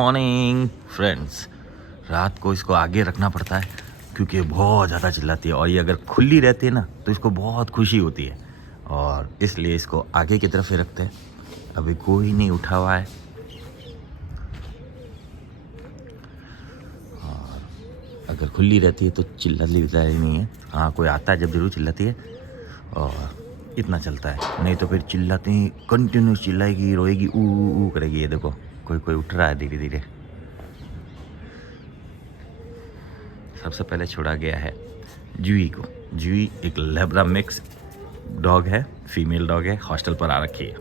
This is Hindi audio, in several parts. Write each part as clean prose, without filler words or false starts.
Morning friends. रात को इसको आगे रखना पड़ता है क्योंकि ये बहुत ज़्यादा चिल्लाती है, और ये अगर खुली रहती है ना तो इसको बहुत खुशी होती है, और इसलिए इसको आगे की तरफ ही रखते हैं। अभी कोई नहीं उठा हुआ है, और अगर खुली रहती है तो चिल्लाती नहीं है। हाँ, कोई आता है जब जरूर चिल्लाती है, और इतना चलता है। नहीं तो फिर चिल्लाती ही कंटिन्यूस चिल्लाएगी, रोएगी, ऊ करेगी। ये देखो कोई उठ रहा है धीरे धीरे। सबसे पहले छोड़ा गया है जूही को। जूही एक लेब्रा मिक्स डॉग है, फीमेल डॉग है, हॉस्टल पर आ रखी है।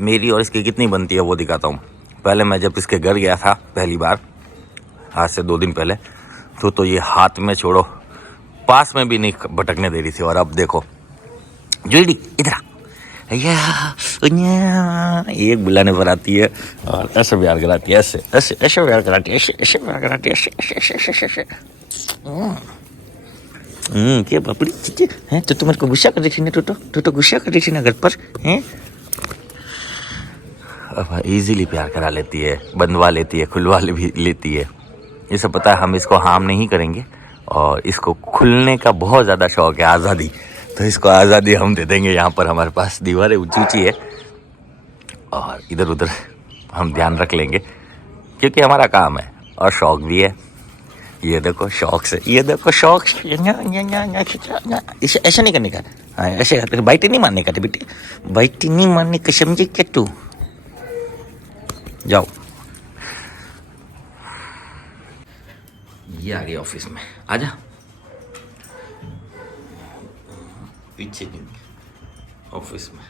मेरी और इसकी कितनी बनती है वो दिखाता हूँ। पहले मैं जब इसके घर गया था पहली बार, आज से 2 दिन पहले, तो ये हाथ में छोड़ो पास में भी नहीं भटकने दे रही थी। और अब देखो जूही इधर आ, एक बुलाने पर आती है और ऐसे प्यार कराती है, ऐसे ऐसे ऐसे प्यार कराती है, ऐसे ऐसे प्यार कराती है, ऐसे ऐसे ऐसे ऐसे ऐसे। क्या बापड़ी चीज़ है। तो तुम्हारे को गुस्सा कर रही थी ना, तो गुस्सा कर रही थी ना घर पर हैं। अब इजीली प्यार करा लेती है, बंधवा लेती है, खुलवा भी लेती है। ये सब पता है, हम इसको हार्म नहीं करेंगे, और इसको खुलने का बहुत ज़्यादा शौक है, आज़ादी। तो इसको आज़ादी हम दे देंगे। यहाँ पर हमारे पास दीवारें ऊंची ऊंची है, और इधर उधर हम ध्यान रख लेंगे क्योंकि हमारा काम है, और शौक भी है। ये देखो शौक से, ये देखो शौक से इसे ऐसा नहीं करने का। हाँ, ऐसे बाइट नहीं मारने का बेटे, बाइट नहीं मारने का, समझे क्या तू। जाओ, ये आ गई ऑफिस में, आजा पीछे ऑफिस में।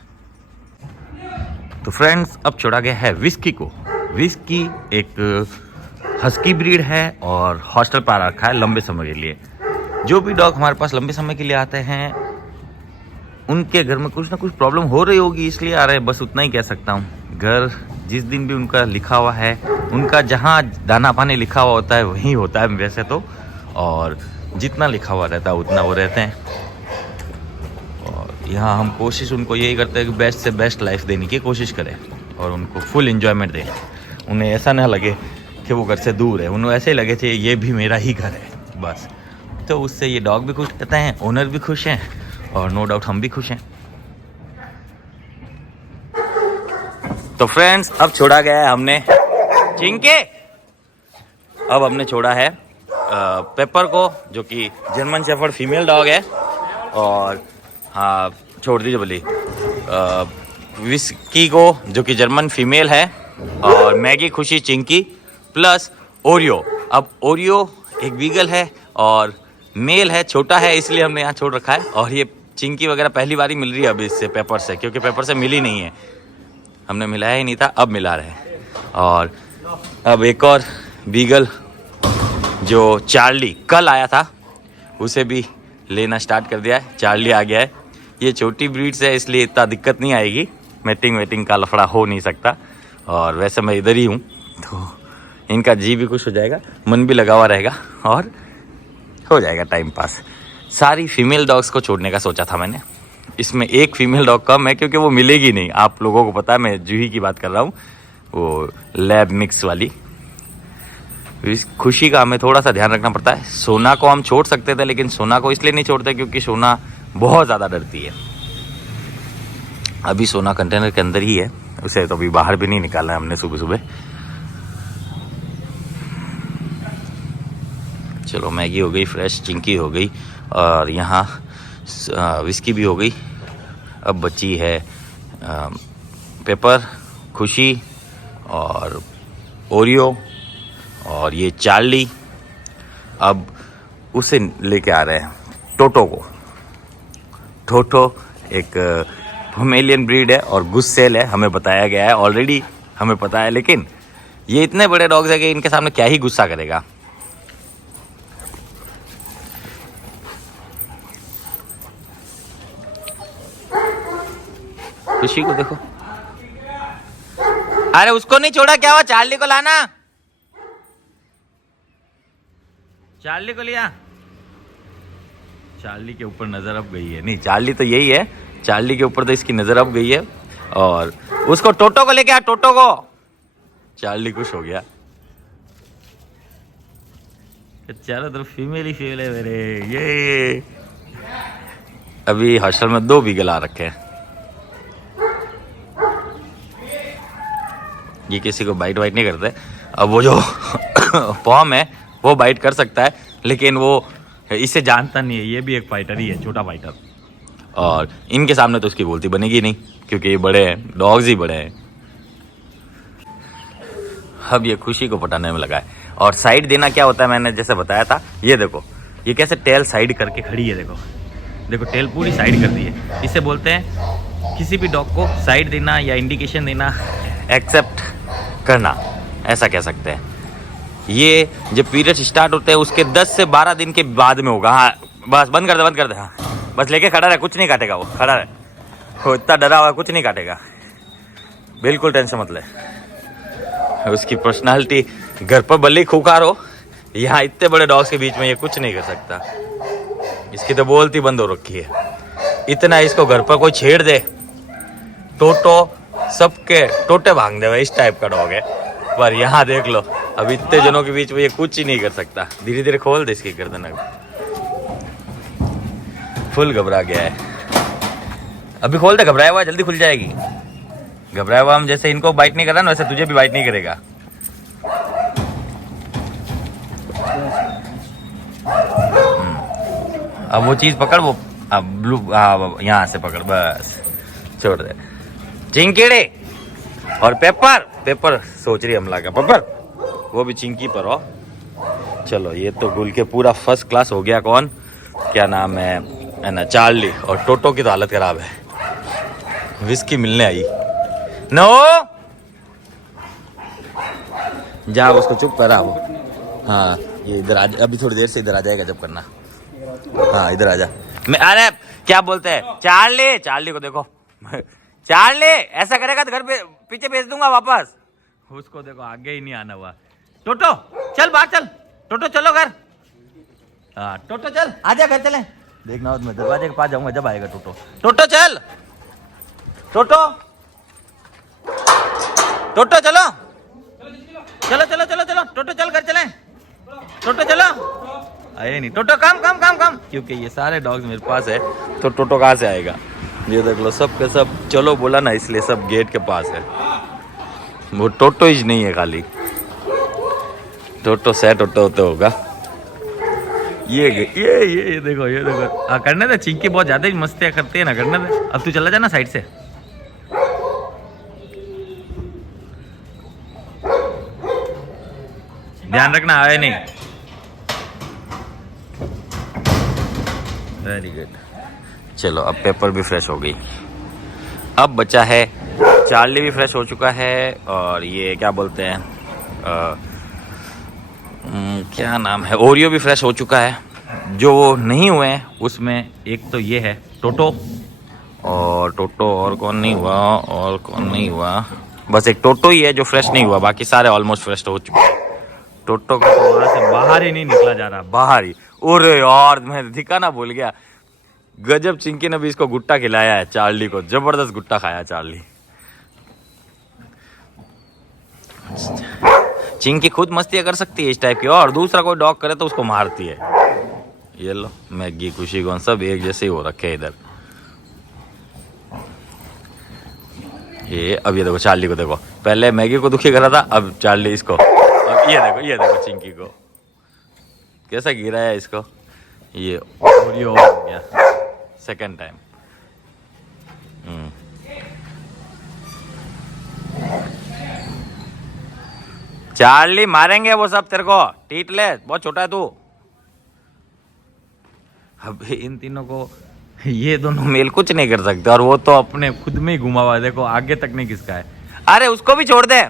तो फ्रेंड्स, अब छोड़ा गया है विस्की को। विस्की एक हस्की ब्रीड है और हॉस्टल पर रखा है लंबे समय के लिए। जो भी डॉग हमारे पास लंबे समय के लिए आते हैं, उनके घर में कुछ ना कुछ प्रॉब्लम हो रही होगी, इसलिए आ रहे हैं, बस उतना ही कह सकता हूँ। घर जिस दिन भी उनका लिखा हुआ है, उनका जहाँ दाना पानी लिखा हुआ होता है वहीं होता है वैसे तो, और जितना लिखा हुआ रहता है उतना वो रहते हैं। और यहाँ हम कोशिश उनको यही करते हैं कि बेस्ट से बेस्ट लाइफ देने की कोशिश करें, और उनको फुल एंजॉयमेंट दें। उन्हें ऐसा ना लगे कि वो घर से दूर है, उन्हें ऐसे लगे थे ये भी मेरा ही घर है बस। तो उससे ये डॉग भी खुश रहते हैं, ओनर भी खुश हैं, और नो डाउट हम भी खुश हैं। तो फ्रेंड्स, अब छोड़ा गया है हमने चिंके, अब हमने छोड़ा है पेपर को, जो कि जर्मन शेफर्ड फीमेल डॉग है। और हाँ, छोड़ दीजिए बोली विस्की को, जो कि जर्मन फीमेल है, और मैगी खुशी चिंकी प्लस ओरियो। अब ओरियो एक बीगल है और मेल है, छोटा है, इसलिए हमने यहाँ छोड़ रखा है। और ये चिंकी वगैरह पहली बार ही मिल रही है अभी इससे, पेपर से, क्योंकि पेपर से मिली नहीं है, हमने मिलाया ही नहीं था, अब मिला रहे हैं। और अब एक और बीगल जो चार्ली कल आया था, उसे भी लेना स्टार्ट कर दिया है। चार्ली आ गया है। ये छोटी ब्रीड्स है, इसलिए इतना दिक्कत नहीं आएगी, मैटिंग वेटिंग का लफड़ा हो नहीं सकता। और वैसे मैं इधर ही हूँ, तो इनका जी भी खुश हो जाएगा, मन भी लगा हुआ रहेगा, और हो जाएगा टाइम पास। सारी फीमेल डॉग्स को छोड़ने का सोचा था मैंने, इसमें एक फीमेल डॉग कम है क्योंकि वो मिलेगी नहीं। आप लोगों को पता है, मैं जूही की बात कर रहा हूँ, वो लैब मिक्स वाली। इस खुशी का हमें थोड़ा सा ध्यान रखना पड़ता है। सोना को हम छोड़ सकते थे, लेकिन सोना को इसलिए नहीं छोड़ते क्योंकि सोना बहुत ज़्यादा डरती है। अभी सोना कंटेनर के अंदर ही है, उसे तो अभी बाहर भी नहीं निकाला है हमने सुबह सुबह। चलो, मैगी हो गई फ्रेश, चिंकी हो गई, और यहाँ विस्की भी हो गई। अब बची है पेपर, खुशी और ओरियो, और ये चार्ली। अब उसे लेके आ रहे हैं टोटो को। टोटो एक पोमेलियन ब्रीड है और गुस्सेल है, हमें बताया गया है ऑलरेडी, हमें पता है, लेकिन ये इतने बड़े डॉग्स है कि इनके सामने क्या ही गुस्सा करेगा। खुशी को देखो, अरे उसको नहीं छोड़ा, क्या हुआ, चार्ली को लाना, चार्ली को लिया। चार्ली के ऊपर नजर अब गई है। नहीं, चार्ली तो यही है, चार्ली के ऊपर तो इसकी नजर अब गई है। और उसको टोटो को लेके आ, टोटो को। चार्ली खुश हो गया। चारों तरफ फीमेल ही फीमेल है मेरे। ये अभी हॉस्टल में 2 बीगल आ रखे हैं। ये किसी को बाइट वाइट नहीं करते। अब वो जो पॉम है वो बाइट कर सकता है, लेकिन वो इसे जानता नहीं है। ये भी एक फाइटर ही है, छोटा फाइटर। और इनके सामने तो उसकी बोलती बनेगी नहीं, क्योंकि ये बड़े हैं, डॉग्स ही बड़े हैं। अब ये खुशी को पटाने में लगा है। और साइड देना क्या होता है, मैंने जैसे बताया था। ये देखो, ये कैसे टेल साइड करके खड़ी है। देखो देखो, टेल पूरी साइड कर दी है। इसे बोलते हैं किसी भी डॉग को साइड देना या इंडिकेशन देना, एक्सेप्ट करना, ऐसा कह सकते हैं। ये जब पीरियड स्टार्ट होते हैं उसके 10 से 12 दिन के बाद में होगा। हाँ बस, बंद कर दे, बंद कर दे। हाँ बस लेके खड़ा रहे, कुछ नहीं काटेगा वो, खड़ा रहे। वो इतना डरा हुआ, कुछ नहीं काटेगा, बिल्कुल टेंशन मत ले। उसकी पर्सनालिटी, घर पर भले ही खूंखार हो, यहाँ इतने बड़े डॉग्स के बीच में ये कुछ नहीं कर सकता। इसकी तो बोलती बंद हो रखी है। इतना इसको घर पर कोई छेड़ दे, टोटो सबके टोटे भांग दे, इस टाइप का डॉग है। पर यहाँ देख लो, अब इतने जनों के बीच में ये कुछ ही नहीं कर सकता। धीरे धीरे खोल दे इसकी गर्दन। फुल घबरा गया है। अभी खोल दे, घबराया हुआ जल्दी खुल जाएगी। घबराया हुआ हम जैसे इनको बाइट नहीं कर रहा ना, वैसे तुझे भी बाइट नहीं करेगा। अब वो चीज पकड़, वो अब ब्लू, यहाँ से पकड़, बस छोड़ दे। चिंकीड़े और पेपर, पेपर सोच रही हमला का, पेपर वो भी चिंकी पर हो। चलो ये तो गुल के पूरा फर्स्ट क्लास हो गया। कौन, क्या नाम है ना, चार्ली। और टोटो की तो हालत खराब है, विस्की मिलने आई। नो जा, उसको चुप करा वो। हाँ ये इधर आ, अभी थोड़ी देर से इधर आ जाएगा जब करना। हाँ इधर आ जा। मैं, अरे क्या बोलते हैं, चार्ली, चार्ली को देखो। चार्ली ऐसा करेगा तो घर पे पीछे भेज दूंगा वापस। उसको देखो आगे ही नहीं आना हुआ। टोटो चल बाहर चल, टोटो चलो घर। हाँ टोटो चल, आजा घर चले। देखना मैं दरवाजे के पास जाऊंगा जब आएगा टोटो। टोटो चल, टोटो, टोटो चलो, चलो चलो चलो चलो, टोटो चल घर चले, टोटो चलो। आए नहीं टोटो, कम कम कम कम, क्योंकि ये सारे डॉग्स मेरे पास है तो टोटो कहाँ से आएगा। ये देख लो सब के सब चलो बोला ना, इसलिए सब गेट के पास है। वो टोटो ही नहीं है खाली, टोटो सेट टोटो होते होगा। ये देखो, ये देखो। करने दे, चिंकी बहुत ज्यादा ही मस्तियाँ करती है ना, करने दे। अब तू चला जाना साइड से। ध्यान रखना आए नहीं। Very good. चलो अब पेपर भी फ्रेश हो गई। अब बचा है, चार्ली भी फ्रेश हो चुका है। और ये क्या बोलते हैं, क्या नाम है, ओरियो भी फ्रेश हो चुका है। जो नहीं हुए हैं उसमें एक तो ये है टोटो, और टोटो और कौन नहीं हुआ, और कौन नहीं हुआ, बस एक टोटो ही है जो फ्रेश नहीं हुआ, बाकी सारे ऑलमोस्ट फ्रेश हो चुके हैं। टोटो को तो वहां से बाहर ही नहीं निकला जा रहा, बाहर ही। अरे यार मैं दिखाना भूल गया, गजब चिंकी ने भी इसको गुट्टा खिलाया है चार्ली को, जबरदस्त गुट्टा खाया चार्ली। चिंकी खुद मस्तियाँ कर सकती है इस टाइप की, और दूसरा कोई डॉग करे तो उसको मारती है। ये लो मैगी, खुशी कौन सब एक जैसे ही हो रखे इधर। ये अब ये देखो चार्ली को देखो, पहले मैगी को दुखी कर रहा था, अब चार्ली इसको। अब ये देखो चिंकी को कैसा गिरा है इसको। ये ओरियो हो गया सेकंड टाइम। चार्ली मारेंगे वो सब तेरे को, टीट ले, बहुत छोटा है तू। अब इन तीनों को, ये दोनों मेल कुछ नहीं कर सकते, और वो तो अपने खुद में ही घुमा हुआ है, देखो आगे तक नहीं किसका है। अरे उसको भी छोड़ दे।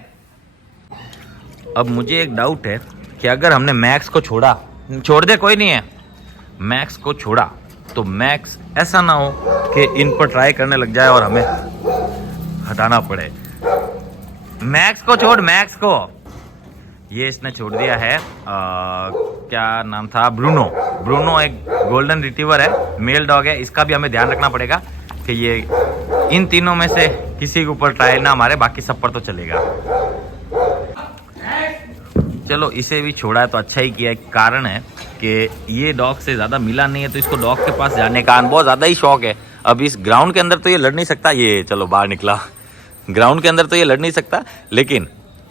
अब मुझे एक डाउट है कि अगर हमने मैक्स को छोड़ा, छोड़ दे कोई नहीं है, मैक्स को छोड़ा तो मैक्स ऐसा ना हो कि इन पर ट्राई करने लग जाए और हमें हटाना पड़े। मैक्स को छोड़, मैक्स को। ये इसने छोड़ दिया है, क्या नाम था, ब्रूनो। ब्रूनो एक गोल्डन रिट्रीवर है, मेल डॉग है, इसका भी हमें ध्यान रखना पड़ेगा कि ये इन तीनों में से किसी के ऊपर ट्रायल ना मारे, बाकी सब पर तो चलेगा। चलो इसे भी छोड़ा है तो अच्छा ही किया। एक कारण है कि ये डॉग से ज़्यादा मिला नहीं है, तो इसको डॉग के पास जाने का बहुत ज़्यादा ही शौक है। अब इस ग्राउंड के अंदर तो ये लड़ नहीं सकता, ये चलो बाहर निकला, ग्राउंड के अंदर तो ये लड़ नहीं सकता, लेकिन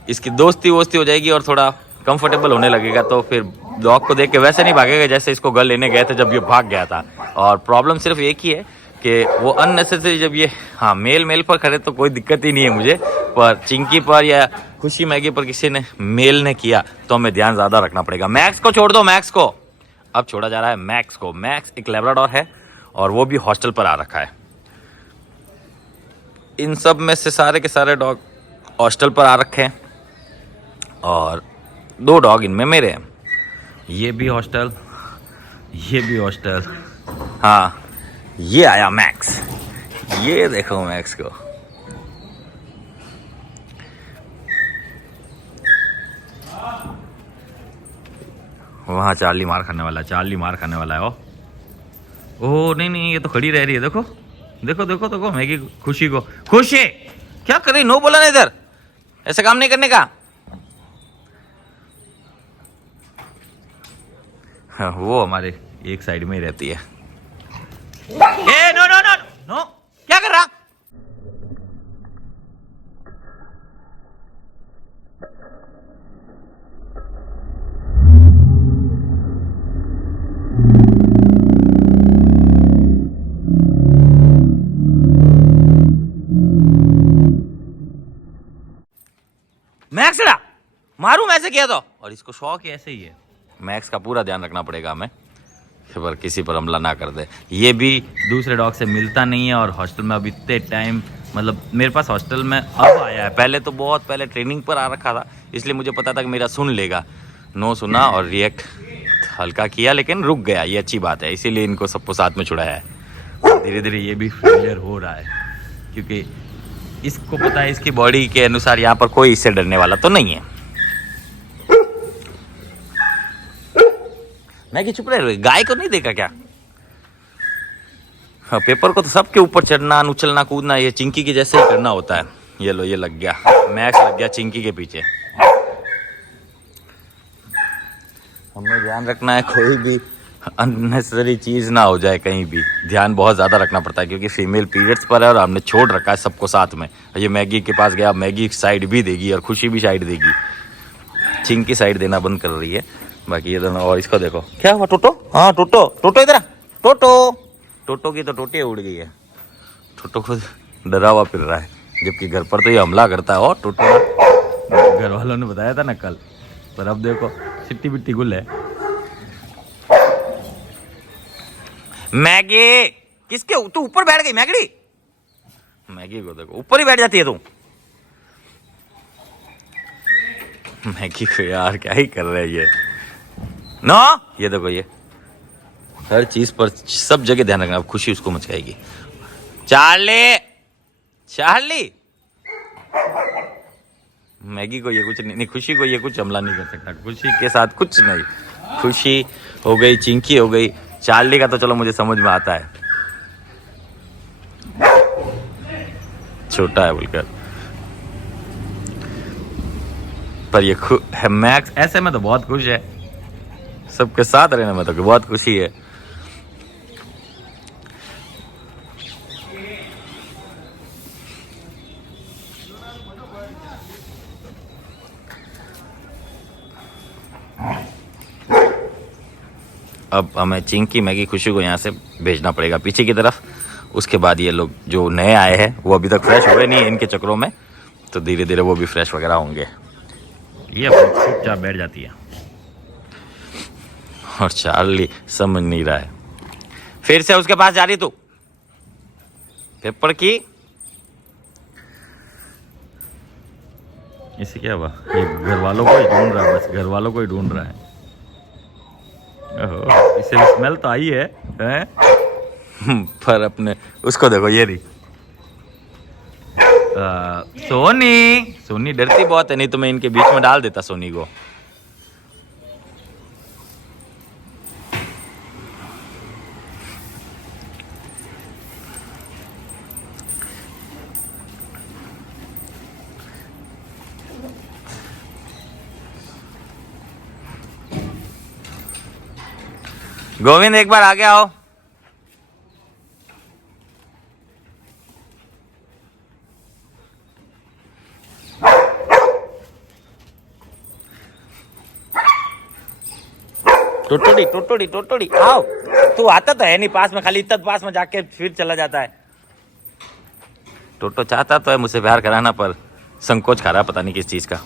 इसकी दोस्ती वोस्ती हो जाएगी और थोड़ा कंफर्टेबल होने लगेगा, तो फिर डॉग को देख के वैसे नहीं भागेगा जैसे इसको घर लेने गए थे जब ये भाग गया था। और प्रॉब्लम सिर्फ एक ही है कि वो अननेसेसरी, जब ये हाँ मेल पर खड़े तो कोई दिक्कत ही नहीं है मुझे, पर चिंकी पर या खुशी मैगी पर किसी ने मेल ने किया तो हमें ध्यान ज़्यादा रखना पड़ेगा। मैक्स को छोड़ दो, मैक्स को अब छोड़ा जा रहा है। मैक्स को, मैक्स एक लैब्राडोर है और वो भी हॉस्टल पर आ रखा है। इन सब में से सारे के सारे डॉग हॉस्टल पर आ रखे हैं और 2 डॉग इनमें मेरे हैं। ये भी हॉस्टल, ये भी हॉस्टल। हाँ ये आया मैक्स, ये देखो मैक्स को। वहाँ चार्ली मार खाने वाला है, चार्ली मार खाने वाला है। ओह नहीं ये तो खड़ी रह रही है, देखो देखो देखो देखो मैगी खुशी को। खुशी क्या कर रही, नो बोला ना इधर, ऐसे काम नहीं करने का। हाँ, वो हमारे एक साइड में ही रहती है। ए नो नो नो नो, क्या कर रहा? मैक्स मारू मैं ऐसे किया तो, और इसको शौक ही ऐसे ही है। मैक्स का पूरा ध्यान रखना पड़ेगा हमें पर किसी पर हमला ना कर दे। ये भी दूसरे डॉग से मिलता नहीं है और हॉस्टल में अब इतने टाइम, मतलब मेरे पास हॉस्टल में अब आया है, पहले तो बहुत पहले ट्रेनिंग पर आ रखा था, इसलिए मुझे पता था कि मेरा सुन लेगा। नो सुना और रिएक्ट हल्का किया लेकिन रुक गया, ये अच्छी बात है, इसीलिए इनको सबको साथ में छुड़ाया है। धीरे धीरे ये भी फेलियर हो रहा है क्योंकि इसको पता है इसकी बॉडी के अनुसार यहाँ पर कोई इससे डरने वाला तो नहीं है। मैगी चुप रहे, गाय को नहीं देखा क्या? हाँ, पेपर को तो सबके ऊपर चढ़ना, उछलना, कूदना ये चिंकी के जैसे ही करना होता है। ये लो, ये लग गया, मैक्स लग गया चिंकी के पीछे। हमें ध्यान रखना है कोई भी अननेसेसरी चीज़ ना हो जाए, कहीं भी ध्यान बहुत ज़्यादा रखना पड़ता है क्योंकि फीमेल पीरियड्स पर है और हमने छोड़ रखा है सबको साथ में। ये मैगी के पास गया, मैगी साइड भी देगी और खुशी भी साइड देगी, चिंकी साइड देना बंद कर रही है बाकी ये दोनों। और इसको देखो क्या हुआ, टोटो, हाँ टोटो, टोटो इधर, टोटो, टोटो की तो टोटी उड़ गई है। टोटो को डरा हुआ फिर रहा है जबकि घर पर तो ये हमला करता है। और टोटो घर वालों ने बताया था ना कल, पर अब देखो चिट्टी बिट्टी गुल है। मैगी किसके, तू ऊपर बैठ गई मैगड़ी, मैगी को देखो ऊपर ही बैठ जाती है तू। मैगी को यार क्या ही कर रहे हैं ये नो। ये देखो ये हर चीज पर सब जगह ध्यान रखना, अब खुशी उसको मचाएगी। चार्ली, चार्ली, मैगी को ये कुछ नहीं, खुशी को ये कुछ हमला नहीं कर सकता, खुशी के साथ कुछ नहीं। खुशी हो गई, चिंकी हो गई, चार्ली का तो चलो मुझे समझ में आता है, छोटा है बोलकर, पर ये है मैक्स ऐसे में तो बहुत खुश है, सबके साथ रहने में तो बहुत खुशी है। अब हमें चिंकी, मैगी, खुशी को यहाँ से भेजना पड़ेगा पीछे की तरफ। उसके बाद ये लोग जो नए आए हैं वो अभी तक फ्रेश हुए नहीं है इनके चक्रों में, तो धीरे धीरे वो भी फ्रेश वगैरह होंगे। ये चुपचाप बैठ जाती है और चार्ली समझ नहीं रहा है, फिर से उसके पास जा रही तू पेपर की। इसे क्या हुआ, ये घर वालों को ही ढूंढ रहा है, बस घर वालों को ही ढूंढ रहा है। ओहो, इसे स्मेल तो आई है, हैं? पर अपने उसको देखो, ये रही सोनी। सोनी डरती बहुत है, नहीं तो मैं इनके बीच में डाल देता सोनी को। गोविंद एक बार आगे आओ। टोटोड़ी टोटोड़ी टोटोड़ी आओ। तू आता तो है नहीं पास में, खाली इतना पास में जाके फिर चला जाता है। टोटो चाहता तो है मुझसे प्यार कराना, पर संकोच खा रहा पता नहीं किस चीज का।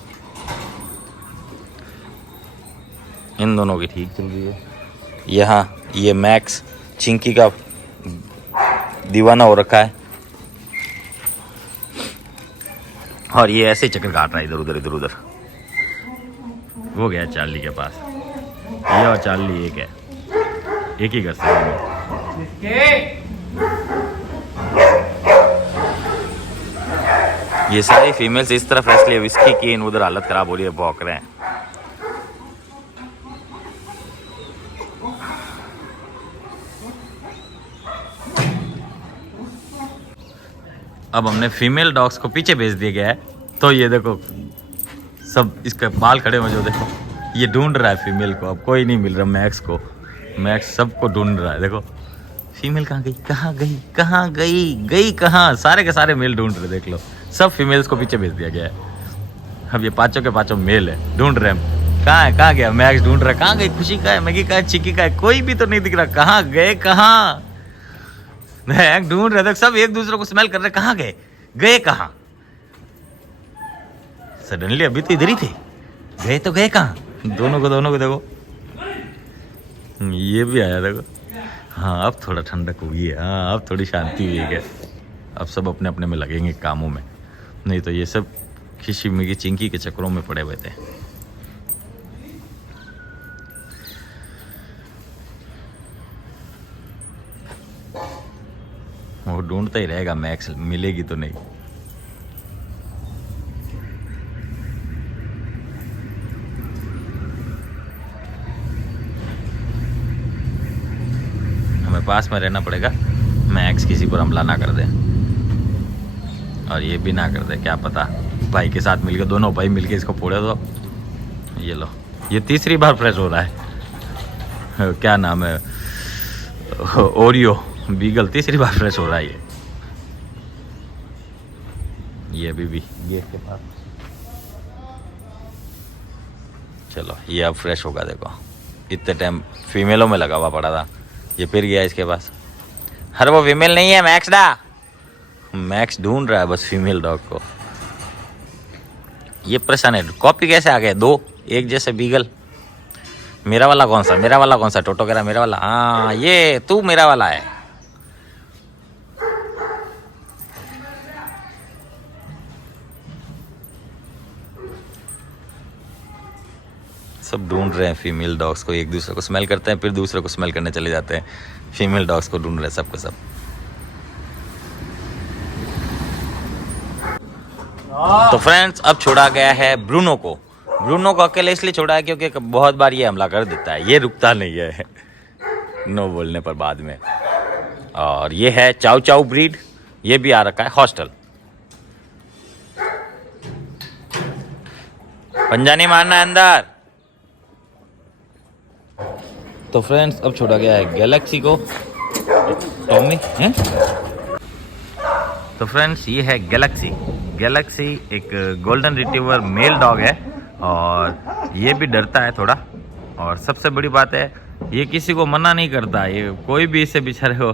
इन दोनों की ठीक चल रही है। यहाँ ये मैक्स चिंकी का दीवाना हो रखा है और ये ऐसे चक्कर काट रहा है इधर उधर इधर उधर। वो गया चार्ली के पास, ये और चार्ली एक है, एक ही घर से। ये सारी फीमेल्स इस तरफ इसलिए विस्की की, इन उधर हालत खराब हो रही है, भौंक रहे हैं। अब हमने फीमेल डॉग्स को पीछे भेज दिया गया है, तो ये देखो सब इसके बाल खड़े हो, जो देखो ये ढूंढ रहा है फीमेल को। अब कोई नहीं मिल रहा मैक्स को, मैक्स सबको ढूंढ रहा है। देखो फीमेल कहाँ गई, कहाँ गई, कहाँ गई, गई कहाँ, सारे के सारे मेल ढूंढ रहे, देख लो सब फीमेल्स को पीछे भेज दिया गया है। अब ये पांचों के पांचों मेल है, ढूंढ रहे हैं कहाँ है, कहाँ गया मैक्स, ढूंढ रहा है कहाँ गई, खुशी का है, मैगी का है, चिक्की का है, कोई भी तो नहीं दिख रहा, कहाँ गए, कहाँ ढूंढ रहे थे सब, एक दूसरे को स्मेल कर रहे, कहाँ गए, गए कहाँ। सडनली अभी तो इधर ही थे, गए तो गए कहाँ। दोनों को देखो, ये भी आया देखो। हाँ अब थोड़ा ठंडक हुई है, हाँ अब थोड़ी शांति हुई है। अब सब अपने अपने में लगेंगे कामों में, नहीं तो ये सब खिसी मिगी चिंकी के चक्करों में पड़े हुए थे। वो ढूंढता ही रहेगा मैक्स, मिलेगी तो नहीं। हमें पास में रहना पड़ेगा, मैक्स किसी पर हमला ना कर दे, और ये भी ना कर दे, क्या पता भाई के साथ मिलकर, दोनों भाई मिलके इसको फोड़े तो। ये लो, ये तीसरी बार फ्रेश हो रहा है, क्या नाम है, ओरियो बीगल, तीसरी बार फ्रेश हो रहा है ये अभी भी ये इसके पास। चलो ये अब फ्रेश होगा, देखो इतने टाइम फीमेलों में लगा हुआ पड़ा था, ये फिर गया इसके पास। अरे वो फीमेल नहीं है मैक्स डा, मैक्स ढूंढ रहा है बस फीमेल डॉग को। ये परेशान है, कॉपी कैसे आ गए दो एक जैसे बीगल। मेरा वाला कौन सा, मेरा वाला कौन सा, टोटो कह रहा मेरा वाला, हाँ ये तू मेरा वाला है। सब ढूंढ रहे हैं फीमेल डॉग्स को, एक दूसरे को स्मेल करते हैं, फिर दूसरे को स्मेल करने चले जाते हैं। फीमेल डॉग्स को ढूंढ रहे हैं सबके सब। तो फ्रेंड्स अब छोड़ा गया है ब्रूनो को। ब्रूनो को अकेले इसलिए छोड़ा है क्योंकि बहुत बार ये हमला कर देता है, ये रुकता नहीं है नो बोलने पर बाद में। और ये है चाउ चाउ ब्रीड, ये भी आ रखा है हॉस्टल। पंजा नहीं मारना है अंदर। तो फ्रेंड्स अब छोड़ा गया है गैलेक्सी को, टॉमी है। तो फ्रेंड्स ये है गैलेक्सी। गैलेक्सी एक गोल्डन रिट्रीवर मेल डॉग है और ये भी डरता है थोड़ा, और सबसे बड़ी बात है ये किसी को मना नहीं करता, ये कोई भी इसे बेचारे को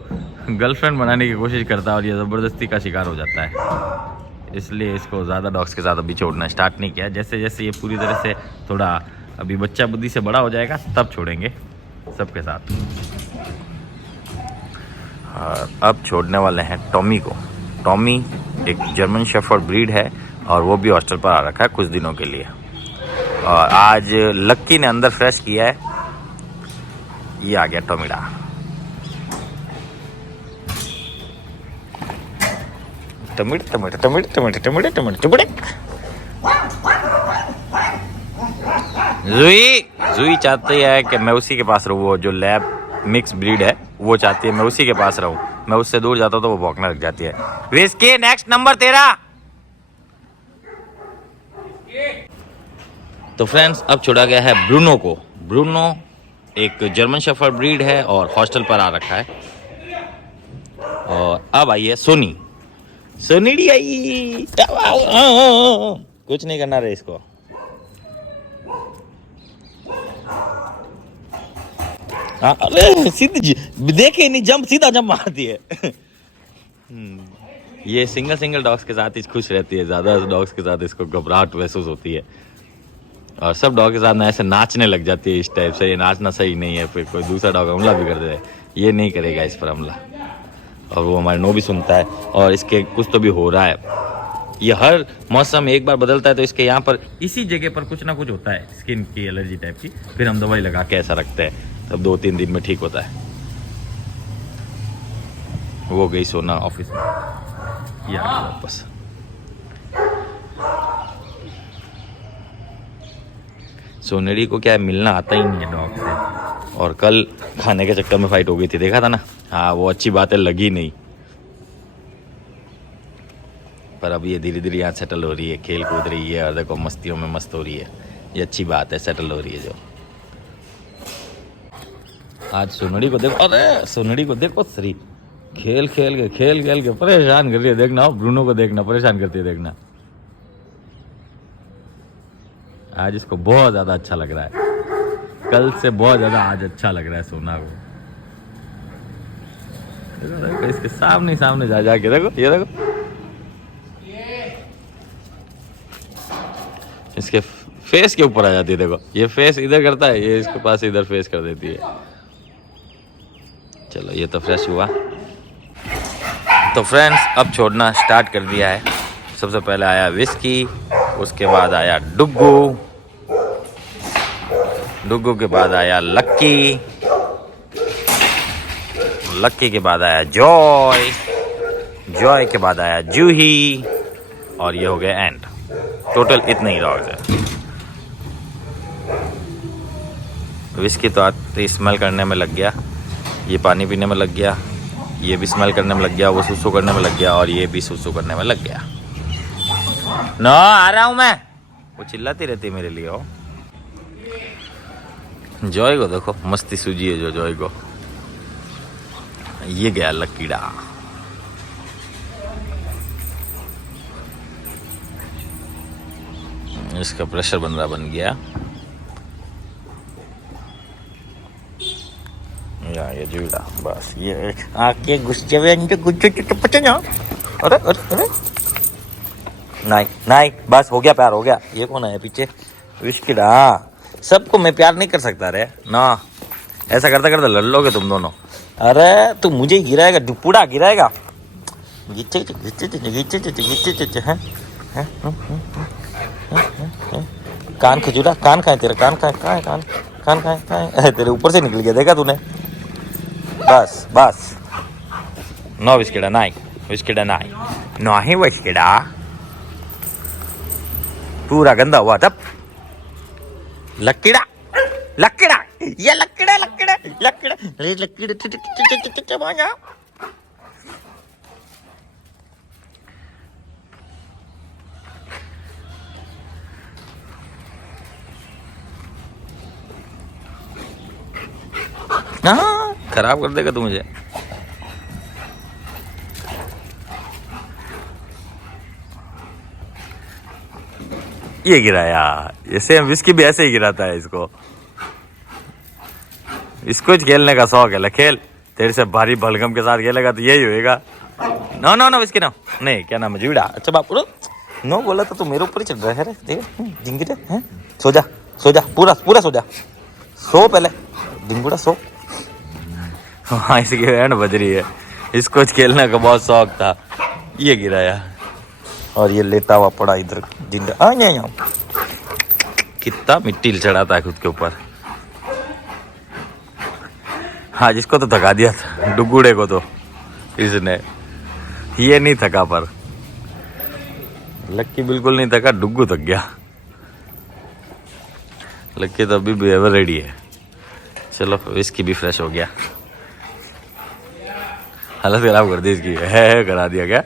गर्लफ्रेंड बनाने की कोशिश करता है और ये ज़बरदस्ती का शिकार हो जाता है। इसलिए इसको ज़्यादा डॉग्स के साथ अभी छोड़ना स्टार्ट नहीं किया। जैसे जैसे ये पूरी तरह से थोड़ा अभी बच्चा बुद्धि से बड़ा हो जाएगा तब छोड़ेंगे सबके साथ। और अब छोड़ने वाले हैं टॉमी को। टॉमी एक जर्मन शेफर्ड ब्रीड है और वो भी हॉस्टल पर आ रखा है कुछ दिनों के लिए। और आज लक्की ने अंदर फ्रेश किया है, ये आ गया टॉमीडा। टमिट टमिट टमिट टमिट टमिट टमिट टमिट। जुई जुई चाहती है कि मैं उसी के पास रहूँ, वो जो लैब मिक्स ब्रीड है वो चाहती है मैं उसी के पास रहूँ। मैं उससे दूर जाता हूँ तो वो भौंकने लग जाती है। विस्की नेक्स्ट नंबर तेरा। तो फ्रेंड्स अब छोड़ा गया है ब्रूनो को। ब्रूनो एक जर्मन शेफर्ड ब्रीड है और हॉस्टल पर आ रखा है। और अब आई है सोनी। सोनीडी आई। कुछ नहीं करना रे इसको। अरे सीधी देखे नहीं, जंप सीधा जंप मारती है। ये सिंगल डॉग्स के साथ ही खुश रहती है, ज्यादा डॉग्स के साथ इसको घबराहट महसूस होती है। और सब डॉग के साथ ना ऐसे नाचने लग जाती है इस टाइप से। ये नाचना सही नहीं है, फिर कोई दूसरा डॉग हमला भी कर दे, ये नहीं करेगा इस पर हमला। और वो हमारे नो भी सुनता है। और इसके कुछ तो भी हो रहा है। ये हर मौसम एक बार बदलता है तो इसके यहाँ पर इसी जगह पर कुछ ना कुछ होता है, स्किन की एलर्जी टाइप की। फिर हम दवाई लगा के ऐसा रखते हैं, तब 2-3 दिन में ठीक होता है। वो गई सोना ऑफिस में, ये आ गया वापस। सोनेरी को क्या है, मिलना आता ही नहीं है डॉग से। और कल खाने के चक्कर में फाइट हो गई थी, देखा था ना। हाँ, वो अच्छी बात है, लगी नहीं। पर अब ये धीरे धीरे यहाँ सेटल हो रही है, खेल कूद रही है और देखो मस्तियों में मस्त हो रही है। ये अच्छी बात है, सेटल हो रही है। जो आज सोनड़ी को देखो, अरे सोनड़ी को देखो, सरी खेल खेल के परेशान कर रही है। देखना, ब्रूनो को देखना, परेशान करती है, देखना। आज इसको बहुत ज्यादा अच्छा लग रहा है, कल से बहुत ज्यादा आज अच्छा लग रहा है सोना को। देखो इसके सामने जाके देखो, ये देखो इसके फेस के ऊपर आ जाती है। देखो ये फेस इधर करता है, ये इसके पास इधर फेस कर देती है। चलो ये तो फ्रेश हुआ। तो फ्रेंड्स अब छोड़ना स्टार्ट कर दिया है। सबसे पहले आया विस्की, उसके बाद आया डुग्गू के बाद आया लक्की के बाद आया जॉय के बाद आया जूही, और ये हो गया एंड। टोटल इतने ही डॉग्स है। विस्की तो आते स्मेल करने में लग गया, ये पानी पीने में लग गया, ये भी स्मेल करने में लग गया, वो सुसु करने में लग गया, और ये भी सुसु करने में लग गया। नो आ रहा हूं मैं, वो चिल्लाती रहती मेरे लिए। हो जॉय को देखो, मस्ती सूझी है जो जॉय को। ये गया लकीड़ा। इसका प्रेशर बन गया। ये जुड़ा बस, ये आके गुस्से अरे नहीं बस हो गया, प्यार हो गया। ये कौन है पीछे? विस्किड़ा। सबको मैं प्यार नहीं कर सकता रे ना, ऐसा करता करता लड़ लोगे तुम दोनों। अरे तू मुझे ही गिराएगा, दुपुड़ा गिराएगा। कान खजूरा, कान खाए तेरा, कान खाए तेरे ऊपर से निकल गया, देखा तूने। बस नो विस्किड़ा, नहीं विस्किड़ा, नहीं विस्किड़ा, पूरा गंदा हुआ तब। लकीड़ा ये लकीड़ा हाँ, खराब कर देगा तू मुझे। ये गिराया, ये सेम विस्की भी ऐसे ही गिराता है इसको खेलने का शौक है। खेल, तेरे से भारी बलगम के साथ खेलेगा तो यही होएगा। नो विस्की नो, नहीं क्या नाम है, जुड़ा। अच्छा बापू नो बोला तो तू मेरे ऊपर ही चढ़ रहा है रे। देख डिंगड़े हैं, सो जा पूरा सो जा, सो पहले डिंगुड़ा सो। हाँ इसकी बैंड बज रही है, इसको खेलने का बहुत शौक था। ये गिराया और ये लेटा हुआ पड़ा इधर जिंदा। कितना मिट्टी चढ़ाता है खुद के ऊपर। हाँ जिसको तो थका दिया था, डुगुड़े को तो इसने। ये नहीं थका, पर लक्की बिल्कुल नहीं थका, डुग्गू थक गया। लक्की तो अभी भी एवर रेडी है। चलो इसकी भी फ्रेश हो गया। हालत खराब कर दी इसकी, है करा दिया क्या।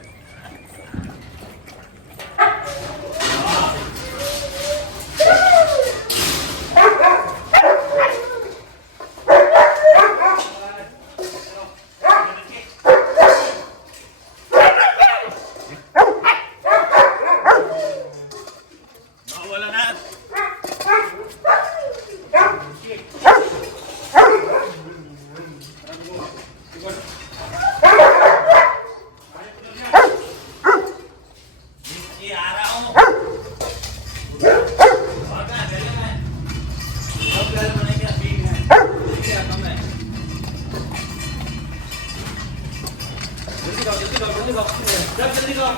जल्दी खाओ,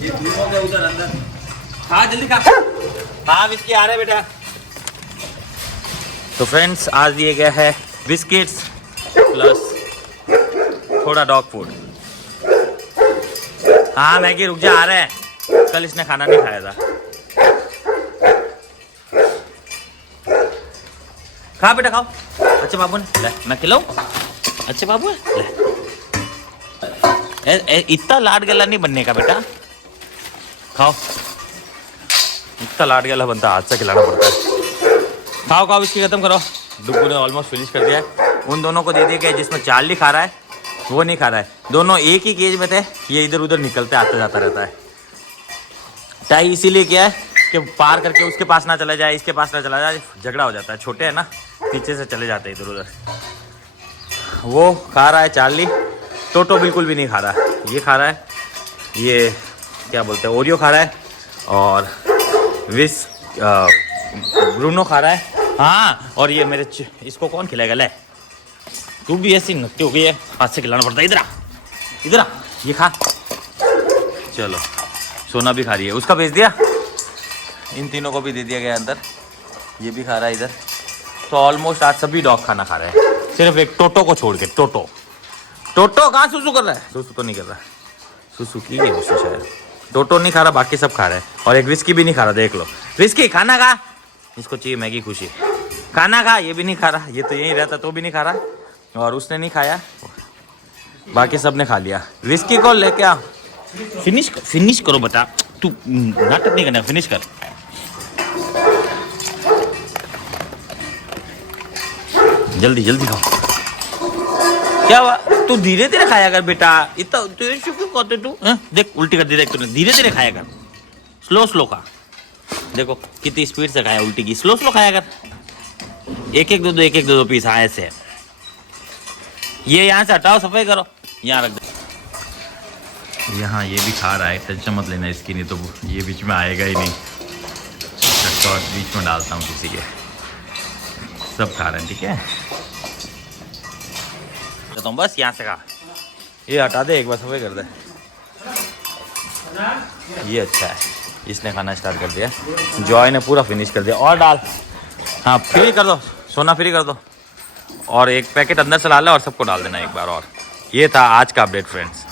ये हो गया उधर अंदर, खा जल्दी खा। हाँ बिस्किट आ रहे बेटा। तो फ्रेंड्स आज दिए गया है बिस्किट्स प्लस थोड़ा डॉग फूड। हाँ मैगी रुक जा, आ रहे हैं, कल इसने खाना नहीं खाया था। खा बेटा खाओ, अच्छे बाबू ने, ले मैं खिलाऊं, अच्छे बाबू है, ले इतना लाड गला नहीं बनने का बेटा, खाओ, इतना लाड गला बनता हाथ से खिलाना पड़ता है। खाओ खाओ इसकी खत्म करो। डुग्गू ने ऑलमोस्ट फिनिश कर दिया है। उन दोनों को दे दिया गया जिसमें चार्ली खा रहा है, वो नहीं खा रहा है। दोनों एक ही केज में थे, ये इधर उधर निकलते आता जाता रहता है। टाई इसीलिए किया है कि पार करके उसके पास ना चला जाए, इसके पास ना चला जाए, झगड़ा हो जाता है। छोटे हैं ना, पीछे से चले जाते हैं इधर उधर। वो खा रहा है चार्ली, टोटो बिल्कुल भी नहीं खा रहा। ये खा रहा है, ये क्या बोलते हैं, ओरियो खा रहा है, और ब्रूनो खा रहा है। हाँ और ये मेरे इसको कौन खिलाएगा, ले तू भी ऐसी नकती हो गई है, हाथ से खिलाना पड़ता है। इधर आ, इधर आ, ये खा। चलो सोना भी खा रही है, उसका भेज दिया, इन तीनों को भी दे दिया गया अंदर, ये भी खा रहा है इधर। तो ऑलमोस्ट आज सभी डॉग खाना खा रहे हैं, सिर्फ एक टोटो को छोड़ के। टोटो कहाँ सुसु कर रहा है, सुसु तो नहीं कर रहा, सुसु की है उससे शायद। टोटो नहीं खा रहा, बाकी सब खा रहे हैं। और एक विस्की भी नहीं खा रहा, देख लो। विस्की खाना खा, इसको चाहिए मैगी खुशी, खाना खा। ये भी नहीं खा रहा, ये तो यहीं रहता तो भी नहीं खा रहा, और उसने नहीं खाया, बाकी सब ने खा लिया। विस्की को लेके आ, फिनिश करो बता, तू नाटक नहीं करना, फिनिश कर। जल्दी जल्दी खाओ। क्या हुआ, तू धीरे धीरे खाया कर बेटा, इतना क्यों कहते तू, देख उल्टी कर दी, देख तूने, धीरे धीरे खाया कर, स्लो खा। देखो कितनी स्पीड से खाया उल्टी की, स्लो खाया कर। एक एक दो पीस, हाँ ऐसे। ये यहाँ से हटाओ, सफाई करो, यहाँ रख दो। यहाँ ये भी खा रहा है, टेंशन मत लेना इसकी, नहीं तो ये बीच में आएगा ही नहीं। तो बीच में डालता हूँ किसी के, सब खा रहे हैं, ठीक है। तो बस यहाँ से खा, ये हटा दे, एक बार सफाई कर दे। ये अच्छा है, इसने खाना स्टार्ट कर दिया, जॉय ने पूरा फिनिश कर दिया। और डाल, हाँ फ्री कर दो, सोना फ्री कर दो, और एक पैकेट अंदर से ला लो और सबको डाल देना एक बार। और ये था आज का अपडेट फ्रेंड्स।